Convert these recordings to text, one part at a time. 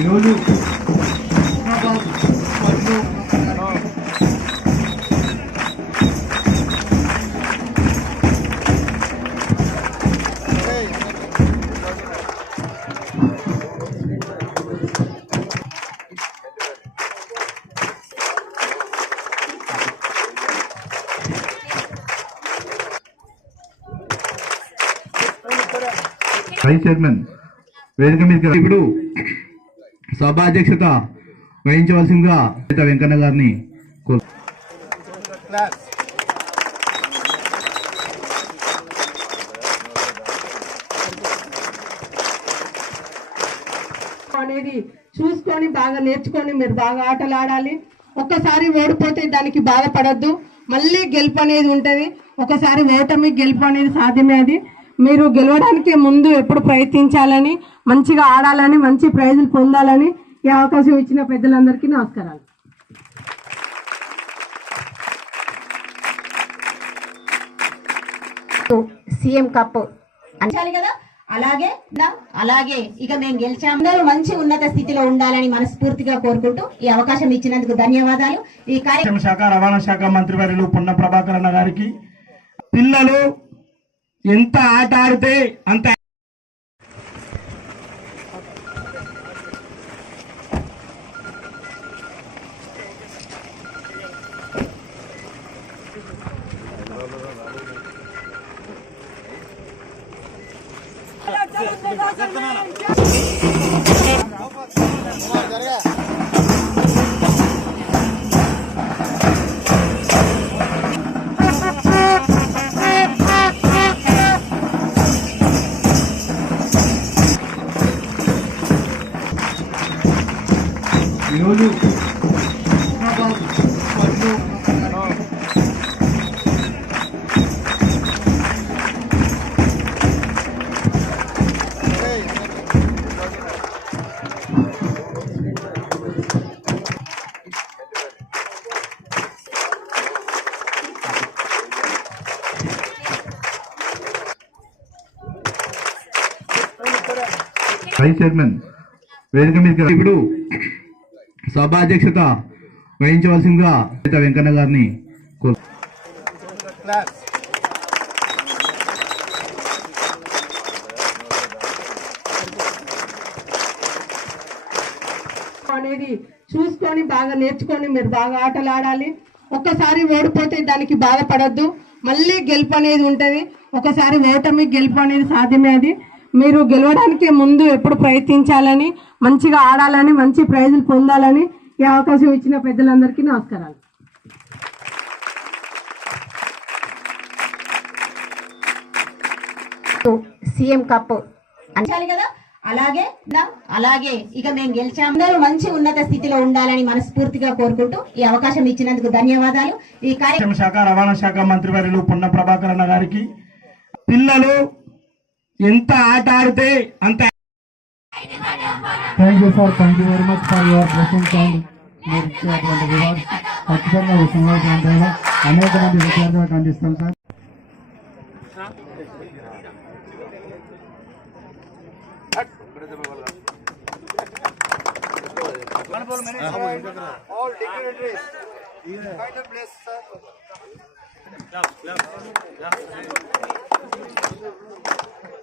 ఈరోజు vice chairman వేదిక మీద ఇప్పుడు సభాధ్యక్షత వహించవలసిందిగా వెంకన్న గారిని అనేది చూసుకొని బాగా నేర్చుకొని మీరు బాగా ఆటలు ఆడాలి ఒక్కసారి ఓడిపోతే దానికి బాధపడద్దు. మళ్ళీ గెలుపు అనేది ఉంటుంది. ఒకసారి ఓటమి గెలుపు అనేది సాధ్యమే అది. మీరు గెలవడానికి ముందు ఎప్పుడు ప్రయత్నించాలని మంచిగా ఆడాలని మంచి ప్రైజులు పొందాలని ఈ అవకాశం ఇచ్చిన పెద్దలందరికీ నమస్కారాలు. సీఎం కప్ అంచాలి కదా? అలాగే అలాగే. ఇక మేము గెలిచాము అందరూ మంచి ఉన్నత స్థితిలో ఉండాలని మనస్ఫూర్తిగా కోరుకుంటూ ఈ అవకాశం ఇచ్చినందుకు ధన్యవాదాలు. ఈ కార్య సంక్షేమ శాఖ రవాణా శాఖ మంత్రివర్యులు పున్న ప్రభాకర్ అన్న గారికి పిల్లలు ఎంత ఆట ఆడితే అంత ఈరోజు వైస్ చైర్మన్ వేదిక మీద ఇప్పుడు సభాధ్యక్షత వహించవలసిందిగా వెంకన్న గారిని అనేది చూసుకొని బాగా నేర్చుకొని మీరు బాగా ఆటలు ఆడాలి ఒక్కసారి ఓడిపోతే దానికి బాధపడద్దు. మళ్ళీ గెలుపు అనేది ఉంటుంది. ఒకసారి ఓటమి గెలుపు అనేది సాధ్యమే అది. మీరు గెలవడానికి ముందు ఎప్పుడు ప్రయత్నించాలని మంచిగా ఆడాలని మంచి ప్రైజులు పొందాలని ఈ అవకాశం ఇచ్చిన పెద్దలందరికీ నమస్కారాలు. సీఎం కప్ అంచాలి కదా? అలాగే అలాగే. ఇక మేము గెలిచాము అందరూ మంచి ఉన్నత స్థితిలో ఉండాలని మనస్ఫూర్తిగా కోరుకుంటూ ఈ అవకాశం ఇచ్చినందుకు ధన్యవాదాలు. ఈ కార్య సంక్షేమ శాఖ రవాణా శాఖ మంత్రివర్యులు పున్న ప్రభాకర్ అన్న గారికి పిల్లలు ఎంత ఆట ఆడితే అంత thank you sir thank you very much for your presence and మీరు ఇచ్చేటువంటి రివార్డ్ ఖచ్చితంగా ఒక అనేక మంది విద్యార్థులకు అందిస్తాం సార్ Yeah, yeah, yeah.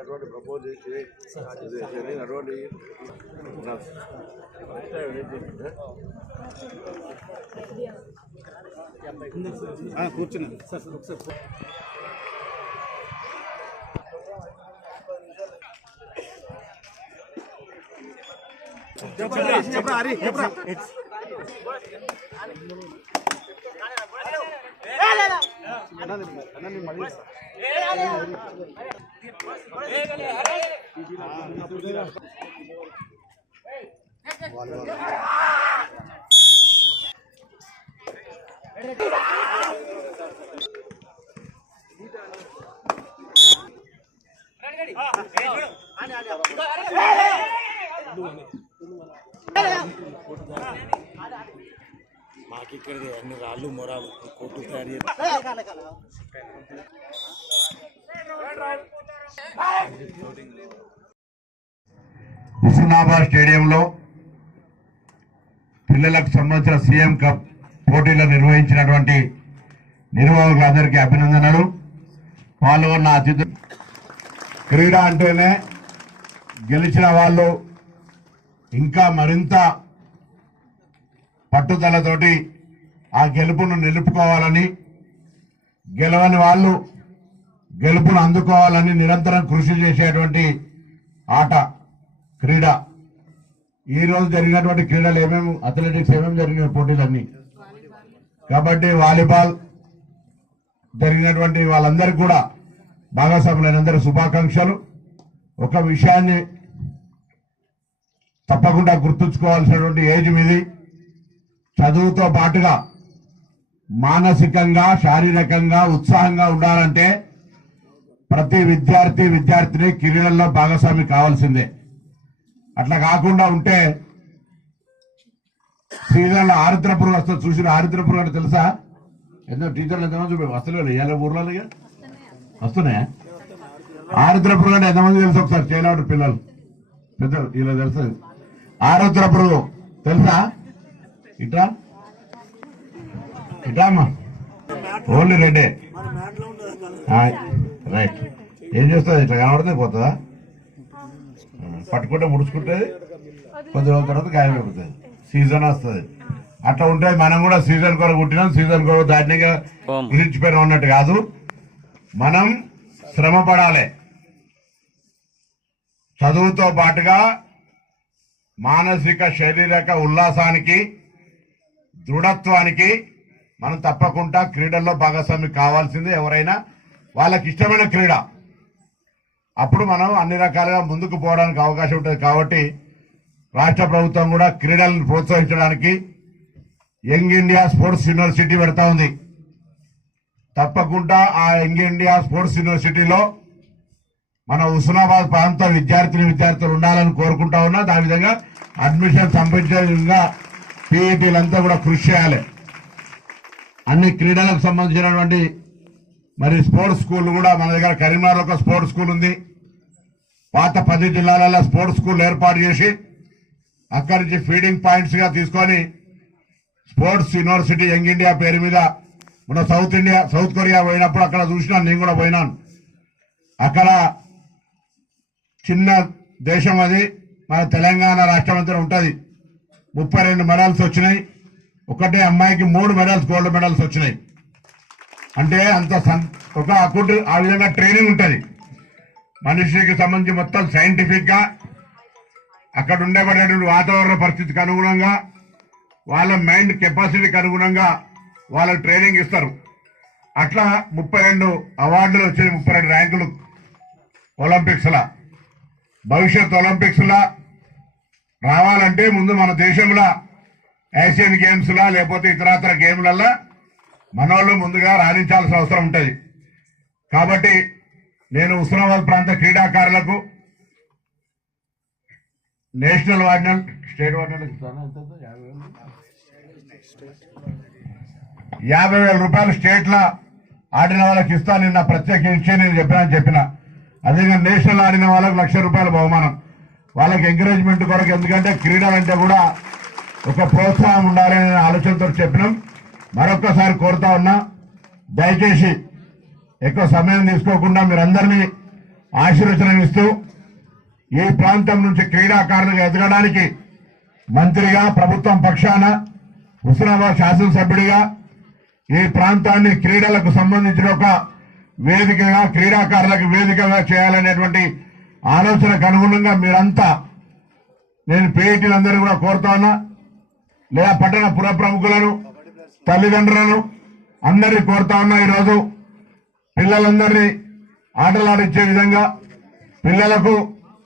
అటువంటి ప్రపోజ్ చేసి అటువంటి కూర్చున్నాను సార్ ఒకసారి చెప్పరా మాకిక్కడ అన్ని రాళ్ళు మొరాలు కొట్టు తయారు చేస్తారు హుస్నాబాద్ స్టేడియంలో పిల్లలకు సంబంధించిన సీఎం కప్ పోటీలు నిర్వహించినటువంటి నిర్వాహకులందరికీ అభినందనలు. పాల్గొన్న అతిథులు క్రీడ అంటేనే గెలిచిన వాళ్ళు ఇంకా మరింత పట్టుదలతోటి ఆ గెలుపును నిలుపుకోవాలని గెలవని వాళ్ళు గెలుపును అందుకోవాలని నిరంతరం కృషి చేసేటువంటి ఆట క్రీడ. ఈ రోజు జరిగినటువంటి క్రీడలు ఏమేమి అథ్లెటిక్స్ ఏమేమి జరిగిన పోటీలన్నీ. కబడ్డీ వాలీబాల్ జరిగినటువంటి వాళ్ళందరికీ కూడా భాగస్వాములైనందరూ శుభాకాంక్షలు. ఒక విషయాన్ని తప్పకుండా గుర్తుంచుకోవాల్సినటువంటి ఏజ్ మీది. చదువుతో పాటుగా మానసికంగా శారీరకంగా ఉత్సాహంగా ఉండాలంటే ప్రతి విద్యార్థి విద్యార్థిని క్రీడల్లో భాగస్వామి కావాల్సిందే. అట్లా కాకుండా ఉంటే శ్రీలంలో ఆరుద్ర పురుగు వస్తుంది చూసిన ఆరుద్ర పురుగు అంటే తెలుసా? ఎన్నో టీచర్లు ఎంతమంది చూపి వస్తలేదు ఇవాళ ఊర్లో వస్తున్నాయా? ఆరుద్ర పురుగు అంటే ఎంతమంది తెలుసు ఒకసారి? చేయలేడు పిల్లలు. పెద్ద ఇలా తెలుసు. ఆరుద్ర పురుగు తెలుసా? ఇట్రా? ఇట్రా అమ్మా. ఓన్లీ రెడ్డే. రైట్ ఏం చేస్తుంది ఇట్లా కనబడితే పోతుందా? పట్టుకుంటే ముడుచుకుంటుంది కొద్ది రోజుల తర్వాత గాయమైపోతుంది సీజన్ వస్తుంది. అట్లా ఉంటే మనం కూడా సీజన్ కొరకు పుట్టినాం సీజన్ కొరకు దాటినిగా గురించిపోయినా ఉన్నట్టు కాదు. మనం శ్రమ పడాలి. చదువుతో పాటుగా మానసిక శారీరక ఉల్లాసానికి దృఢత్వానికి మనం తప్పకుండా క్రీడల్లో భాగస్వామి కావాల్సిందే ఎవరైనా వాళ్ళకి ఇష్టమైన క్రీడ. అప్పుడు మనం అన్ని రకాలుగా ముందుకు పోవడానికి అవకాశం ఉంటుంది కాబట్టి రాష్ట్ర ప్రభుత్వం కూడా క్రీడలను ప్రోత్సహించడానికి యంగ్ ఇండియా స్పోర్ట్స్ యూనివర్సిటీ పెడతా ఉంది. తప్పకుండా ఆ యంగ్ ఇండియా స్పోర్ట్స్ యూనివర్సిటీలో మన హుస్నాబాద్ ప్రాంత విద్యార్థిని విద్యార్థులు ఉండాలని కోరుకుంటా ఉన్నా దాని విధంగా అడ్మిషన్ సంపించే విధంగా పీఈటీలంతా కూడా కృషి చేయాలి. అన్ని క్రీడలకు సంబంధించినటువంటి మరి స్పోర్ట్స్ స్కూల్ కూడా మన దగ్గర కరీంనగర్లో ఒక స్పోర్ట్స్ స్కూల్ ఉంది. పాత పది జిల్లాలలో స్పోర్ట్స్ స్కూల్ ఏర్పాటు చేసి అక్కడి నుంచి ఫీడింగ్ పాయింట్స్గా తీసుకొని స్పోర్ట్స్ యూనివర్సిటీ యంగ్ ఇండియా పేరు మీద మన సౌత్ ఇండియా సౌత్ కొరియా పోయినప్పుడు అక్కడ చూసినాను నేను కూడా పోయినాను. అక్కడ చిన్న దేశం అది. మన తెలంగాణ రాష్ట్రం అంతా ఉంటుంది. ముప్పై రెండు మెడల్స్ వచ్చినాయి. ఒకటే అమ్మాయికి మూడు మెడల్స్ గోల్డ్ మెడల్స్ వచ్చినాయి. అంటే అంత ఒక అకౌంట్ ఆ విధంగా ట్రైనింగ్ ఉంటుంది. మనిషికి సంబంధించి మొత్తం సైంటిఫిక్గా అక్కడ ఉండేటువంటి వాతావరణ పరిస్థితికి అనుగుణంగా వాళ్ళ మైండ్ కెపాసిటీకి అనుగుణంగా వాళ్ళకి ట్రైనింగ్ ఇస్తారు. అట్లా ముప్పై రెండు అవార్డులు వచ్చే ముప్పై రెండు ర్యాంకులు ఒలింపిక్స్లా. భవిష్యత్ ఒలింపిక్స్లా. రావాలంటే ముందు మన దేశంలో ఏషియన్ గేమ్స్లా లేకపోతే ఇతరాతర గేమ్లల్లో మనోళ్ళు ముందుగా రాణించాల్సిన అవసరం ఉంటుంది. కాబట్టి నేను ఉస్మానాబాద్ ప్రాంత క్రీడాకారులకు నేషనల్ వార్డినల్ స్టేట్ వార్డినల్ యాభై వేల రూపాయలు స్టేట్ల ఆడిన వాళ్ళకి ఇస్తా నిన్న ప్రత్యేకించి నేను చెప్పిన చెప్పిన. అదేవిధంగా నేషనల్ ఆడిన వాళ్ళకి లక్ష రూపాయల బహుమానం. వాళ్ళకి ఎంకరేజ్మెంట్ కొరకు ఎందుకంటే క్రీడలంటే కూడా ఒక ప్రోత్సాహం ఉండాలనే ఆలోచనతో చెప్పినాం. మరొక్కసారి కోరుతా ఉన్నా దయచేసి ఎక్కువ సమయం తీసుకోకుండా మీరందరినీ ఆశీర్వచనమిస్తూ ఈ ప్రాంతం నుంచి క్రీడాకారులుగా ఎదగడానికి మంత్రిగా ప్రభుత్వం పక్షాన హుస్నాబాద్ శాసనసభ్యుడిగా ఈ ప్రాంతాన్ని క్రీడలకు సంబంధించిన ఒక వేదికగా క్రీడాకారులకు వేదికగా చేయాలనేటువంటి ఆలోచనకు అనుగుణంగా మీరంతా నేను పేటీలందరూ కూడా కోరుతా ఉన్నా. లేదా పట్టణ పుర ప్రముఖులను తల్లిదండ్రులను అందరినీ కోరుతా ఉన్నా ఈరోజు. పిల్లలందరినీ ఆటలాడించే విధంగా పిల్లలకు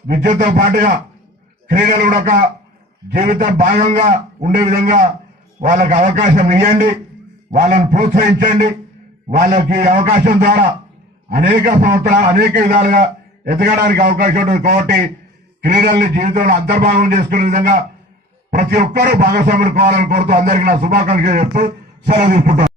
విద్యతో పాటుగా క్రీడలు కూడా ఒక జీవిత భాగంగా ఉండే విధంగా వాళ్ళకి అవకాశం ఇవ్వండి వాళ్ళని ప్రోత్సహించండి. వాళ్ళకి అవకాశం ద్వారా అనేక సంవత్సరాలు అనేక విధాలుగా ఎదగడానికి అవకాశం ఉంటుంది. కాబట్టి క్రీడల్ని జీవితంలో అంతర్భాగం చేసుకునే విధంగా ప్రతి ఒక్కరూ భాగస్వాములు కావాలని కోరుతూ అందరికీ నా శుభాకాంక్షలు చెప్తూ செலவு போட்டார்